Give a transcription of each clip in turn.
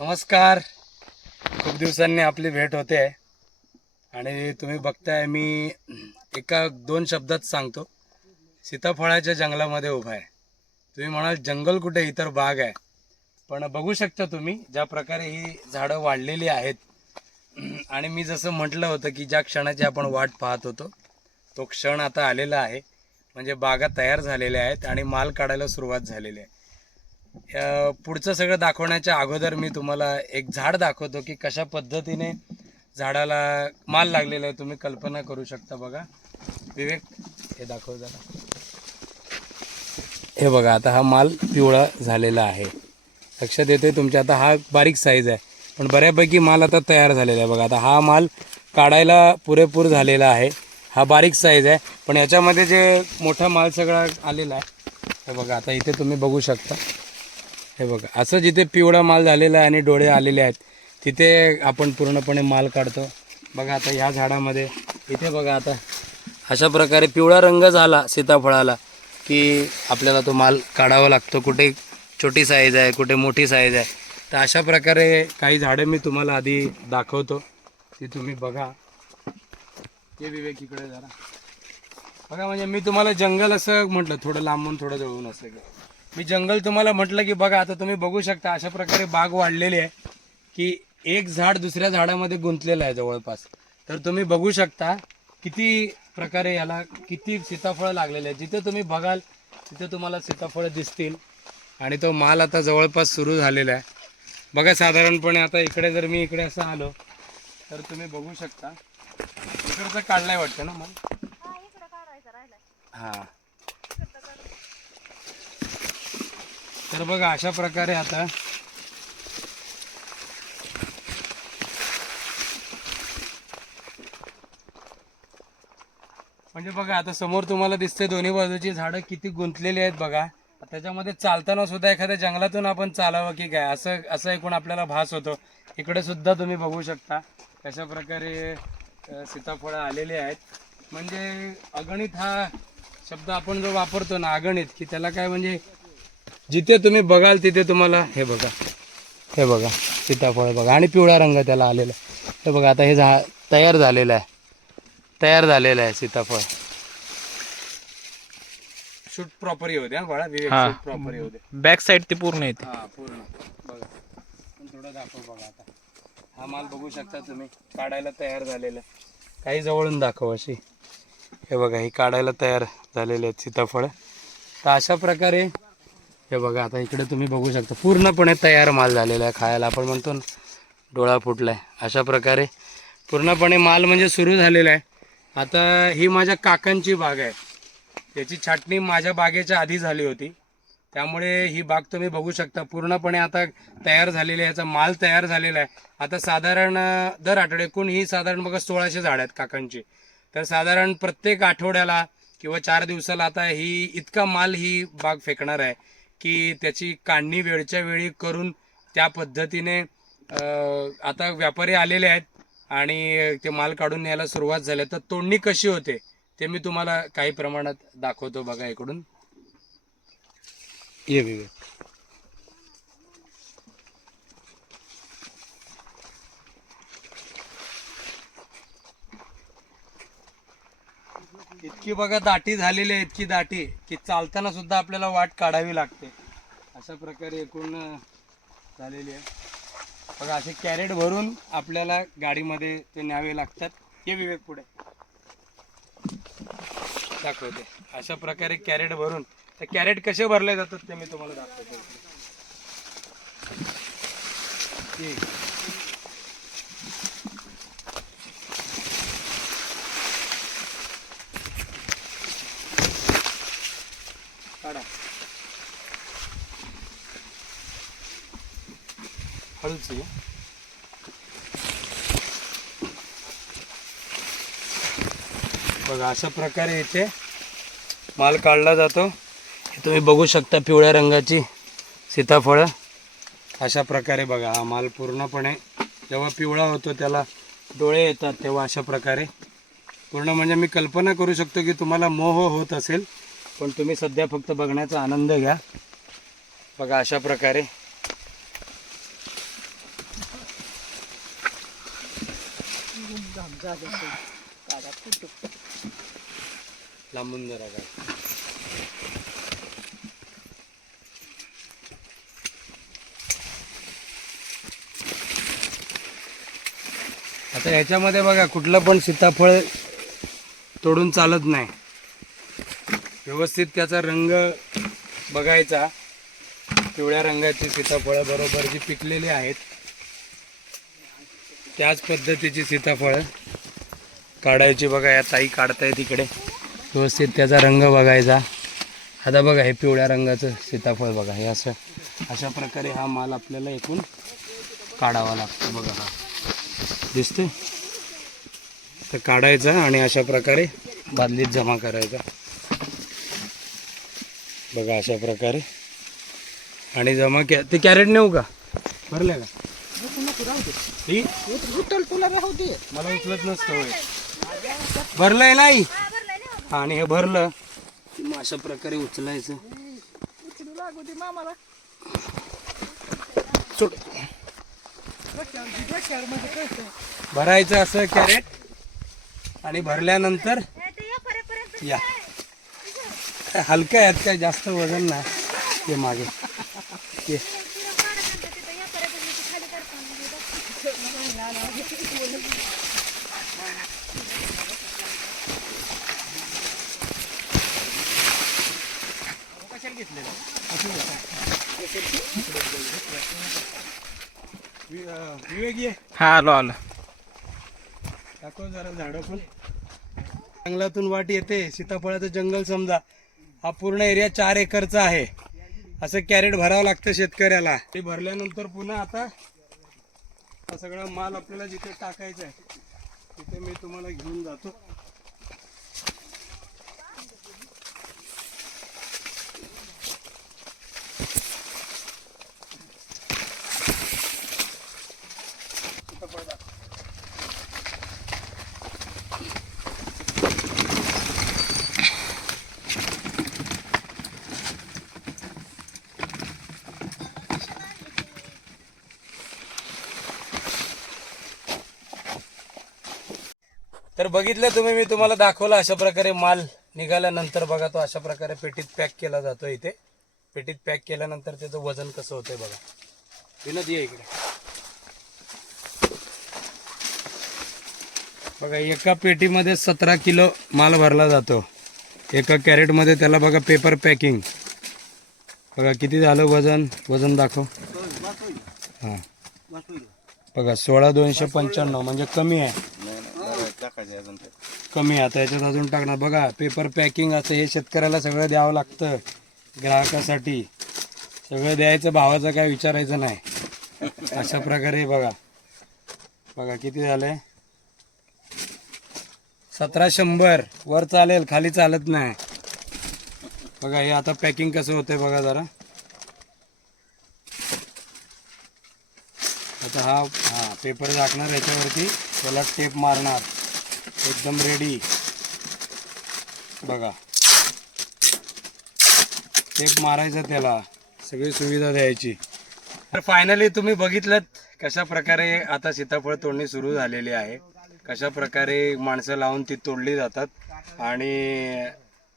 नमस्कार. खूप दिवसांनी आपली भेट होते. आहे आणि तुम्ही बघताय मी एका दोन शब्दात सांगतो. सीताफळाच्या जंगलामध्ये उभा आहे. तुम्ही म्हणाल जंगल कुठे इतर बाग आहे. पण बघू शकता तुम्ही ज्या प्रकारे ही झाडं वाढलेली आहेत. आणि मी जसं म्हटलं होतं की ज्या क्षणाची आपण वाट पाहत होतो तो क्षण आता आलेला आहे. म्हणजे बागा तयार झालेल्या आहेत आणि माल काढायला सुरुवात झालेली आहे. पुढचं सगळं दाखवण्याच्या अगोदर मी तुम्हाला एक झाड दाखवतो की कशा पद्धतीने झाडाला माल लागलेला आहे तुम्ही कल्पना करू शकता बघा. विवेक हे दाखव जरा. हे बघा आता हा माल पिवळा झालेला आहे. लक्षात येते तुमच्या आता हा बारीक साईज आहे. पण बऱ्यापैकी माल आता तयार झालेला आहे. बघा आता हा माल काढायला पुरेपूर झालेला आहे. हा बारीक साईज आहे. पण याच्यामध्ये जे मोठा माल सगळा आलेला आहे हे बघा आता इथे तुम्ही बघू शकता. हे बघा असं जिथे पिवळा माल झालेला आहे आणि डोळे आलेले आहेत तिथे आपण पूर्णपणे माल काढतो. बघा आता ह्या झाडामध्ये इथे बघा आता अशा प्रकारे पिवळा रंग झाला सीताफळाला की आपल्याला तो माल काढावा लागतो. कुठे छोटी साईज आहे कुठे मोठी साईज आहे. तर अशा प्रकारे काही झाडं मी तुम्हाला आधी दाखवतो. ती तुम्ही बघा. ते विवेक इकडे जरा. बघा म्हणजे मी तुम्हाला जंगल असं म्हटलं थोडं लांबून थोडं जवळून असं. मी जंगल तुम्हाला म्हटलं की बघा आता तुम्ही बघू शकता अशा प्रकारे बाग वाढलेली आहे की एक झाड दुसऱ्या झाडामध्ये गुंतलेलं आहे जवळपास. तर तुम्ही बघू शकता किती प्रकारे याला किती सीताफळं लागलेले आहेत. जिथे तुम्ही बघाल तिथे तुम्हाला सीताफळं दिसतील. आणि तो माल आता जवळपास सुरू झालेला आहे. बघा साधारणपणे आता इकडे जर मी इकडे असं आलो तर तुम्ही बघू शकता. इकडचं काढलाय वाटतं ना माल हां. तर बघा अशा प्रकारे आता म्हणजे बघा आता समोर तुम्हाला दिसते दोन्ही बाजूची झाडं किती गुंतलेली आहेत बघा. त्याच्यामध्ये चालताना सुद्धा एखाद्या जंगलातून आपण चालावं की काय? असं असं ऐकून आपल्याला भास होतो. इकडे सुद्धा तुम्ही बघू शकता कशा प्रकारे सीताफळं आलेली आहेत. म्हणजे अगणित हा शब्द आपण जो वापरतो ना अगणित की त्याला काय म्हणजे जिथे तुम्ही बघाल तिथे तुम्हाला हे बघा. हे बघा सीताफळ बघा. आणि पिवळा रंग त्याला आलेला आहे. हे बघा आता हे झा तयार झालेलं आहे. तयार झालेलं आहे सीताफळ. शूट प्रॉपर येऊ द्या बाळा. विवेक हा. शूट प्रॉपर येऊ दे. बॅक साईड ते पूर्ण येते. हा पूर्ण. बघा. पण थोडं दाखव बघा आता. हा माल बघू शकता तुम्ही. काढायला तयार झालेला. आहे. काही जवळून दाखव अशी. हे बघा ही काढायला तयार झालेले आहेत सीताफळ. तर अशा प्रकारे हे बघा आता इकडे तुम्ही बघू शकता पूर्णपणे तयार माल झालेला आहे खायला. आपण म्हणतो ना डोळा आहे अशा प्रकारे पूर्णपणे माल म्हणजे सुरू झालेला आहे. आता ही माझ्या काकांची बाग आहे. त्याची छाटणी माझ्या बागेच्या आधी झाली होती. त्यामुळे ही बाग तुम्ही बघू शकता पूर्णपणे आता तयार झालेली आहे. याचा माल तयार झालेला आहे. आता साधारण दर आठवडे एकूण ही साधारण बघा सोळाशे झाड आहेत काकांची. तर साधारण प्रत्येक आठवड्याला किंवा चार दिवसाला आता ही इतका माल ही बाग फेकणार आहे. की त्याची काढणी वेळच्या वेळी करून त्या पद्धतीने आता व्यापारी आलेले आहेत आणि ते माल काढून न्यायला सुरुवात झाली. तर तोडणी कशी होते ते मी तुम्हाला काही प्रमाणात दाखवतो बघा इकडून. ये विवेक इतकी बघा दाटी झालेली आहे इतकी दाटी. की चालताना सुद्धा आपल्याला वाट काढावी लागते. अशा प्रकारे एकूण झालेली आहे. बघा असे कॅरेट भरून आपल्याला गाडीमध्ये ते न्यावे लागतात. हे विवेक पुढे. दाखवते. अशा प्रकारे कॅरेट भरून. तर कॅरेट कसे भरले जातात ते मी तुम्हाला दाखवतो. काढा. हळूच बघा अशा प्रकारे इथे माल काढला जातो. हे तुम्ही बघू शकता पिवळ्या रंगाची सीताफळं. अशा प्रकारे बघा हा माल पूर्णपणे जेव्हा पिवळा होतो त्याला डोळे येतात तेव्हा अशा प्रकारे. पूर्ण म्हणजे मी कल्पना करू शकतो की तुम्हाला मोह होत असेल. पण तुम्ही सध्या फक्त बघण्याचा आनंद घ्या. बघा अशा प्रकारे. लांबून जरा काय आता याच्यामध्ये बघा कुठलं पण सीताफळ तोडून चालत नाही. व्यवस्थित त्याचा रंग बघायचा. पिवळ्या रंगाची सीताफळं बरोबर जी पिकलेली आहेत त्याच पद्धतीची सीताफळं काढायची बघा या ताई काढताय तिकडे व्यवस्थित त्याचा रंग बघायचा. आता बघा हे पिवळ्या रंगाचं सीताफळ बघा हे असं अशा प्रकारे हा माल आपल्याला एकूण काढावा लागतो बघा हा. दिसते तर काढायचा आणि अशा प्रकारे बादलीत जमा करायचा. बघा अशा प्रकारे. आणि जमा कॅ ते कॅरेट नेऊ का? भरले का? ही? मला उचलत नसतं होय. भरलंय नाही आणि हे भरलं. की मग अशा प्रकारे उचलायचं. सोड. भरायचं असं कॅरेट आणि भरल्यानंतर या. हलकं आहेत काय जास्त वजन नाही. ते मागे. ते. विवेक ये हा आलो आलो. दाखव जरा झाडं पण. जंगलातून वाट येते. सीताफळाचं जंगल समजा. हा पूर्ण एरिया चार एकरचा आहे. असं कॅरेट भरावं लागतं शेतकऱ्याला. ते भरल्यानंतर पुन्हा आता हा सगळा माल आपल्याला जिथे टाकायचा आहे तिथे मी तुम्हाला घेऊन जातो. बघितलं तुम्ही मी तुम्हाला दाखवलं अशा प्रकारे माल निघाल्यानंतर बघा तो अशा प्रकारे पेटीत पॅक केला जातो इथे. पेटीत पॅक केल्यानंतर त्याचं वजन कसं होतंय बघा. विनोद ये इकडे. बघा एका पेटीमध्ये सतरा किलो माल भरला जातो. एका कॅरेटमध्ये त्याला बघा पेपर पॅकिंग. बघा किती झालं वजन? वजन दाखव. हां. बघा सोळा दोनशे पंच्याण्णव म्हणजे कमी आहे. कमी आता याच्यात अजून टाकणार. बघा पेपर पॅकिंग असं हे शेतकऱ्याला सगळं द्यावं लागतं. ग्राहकासाठी. सगळं द्यायचं भावाचं काय विचारायचं नाही. अशा प्रकारे बघा. बघा किती झालंय? सतरा शंभर. वर चालेल खाली चालत नाही. बघा हे आता पॅकिंग कसं होतंय बघा जरा. आता हा हा पेपर टाकणार याच्यावरती. त्याला टेप मारणार. एकदम रेडी बघा. टेप मारायचं त्याला. सगळी सुविधा द्यायची. तर फायनली तुम्ही बघितलं कशा प्रकारे आता सीताफळ तोडणी सुरू झालेली आहे. कशा प्रकारे माणसं लावून ती तोडली जातात. आणि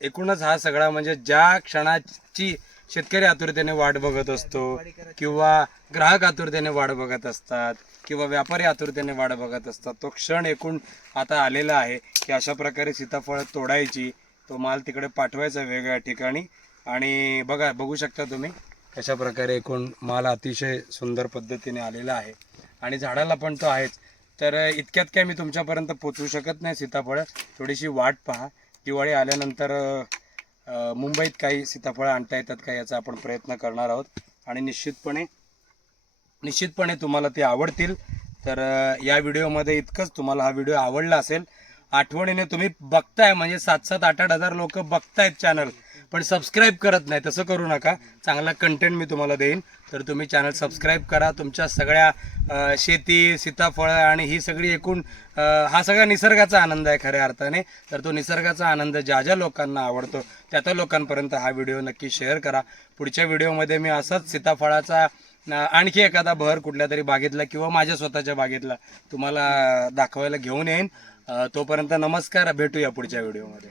एकूणच हा सगळा म्हणजे ज्या क्षणाची शेतकरी आतुरतेने वाट बघत असतो किंवा ग्राहक आतुरतेने वाट बघत असतात किंवा व्यापारी आतुरतेने वाट बघत असतात. तो क्षण एकूण आता आलेला आहे की अशा प्रकारे सीताफळ तोडायची तो माल तिकडे पाठवायचा वेगळ्या ठिकाणी. आणि बघा बघू शकता तुम्ही कशा प्रकारे एकूण माल अतिशय सुंदर पद्धतीने आलेला आहे. आणि झाडाला पण तो आहेच. तर इतक्यात काय मी तुमच्यापर्यंत पोचवू शकत नाही सीताफळं. थोडीशी वाट पहा. दिवाळी आल्यानंतर मुंबईत काही सीताफळं आणता येतात का याचा आपण प्रयत्न करणार आहोत. आणि निश्चितपणे निश्चितपणे तुम्हाला ते आवडतील. तर या व्हिडिओमध्ये इतकंच. तुम्हाला हा व्हिडिओ आवडला असेल आठवणीने तुम्ही बघताय. म्हणजे सात सात आठ आठ हजार लोक बघतायत चॅनल पण सबस्क्राईब करत नाही तसं करू नका. चांगला कंटेंट मी तुम्हाला देईन. तर तुम्ही चॅनल सबस्क्राईब करा. तुमच्या सगळ्या शेती सीताफळं आणि ही सगळी एकूण हा सगळा निसर्गाचा आनंद आहे खऱ्या अर्थाने. तर तो निसर्गाचा आनंद ज्या ज्या लोकांना आवडतो त्या त्या लोकांपर्यंत हा व्हिडिओ नक्की शेअर करा. पुढच्या व्हिडिओमध्ये मी असंच सीताफळाचा आणखी एखादा बहर कुठल्या तरी बागेतला किंवा माझ्या स्वतःच्या बागेतला तुम्हाला दाखवायला घेऊन येईन. तोपर्यंत नमस्कार. भेटूया पुढच्या व्हिडिओमध्ये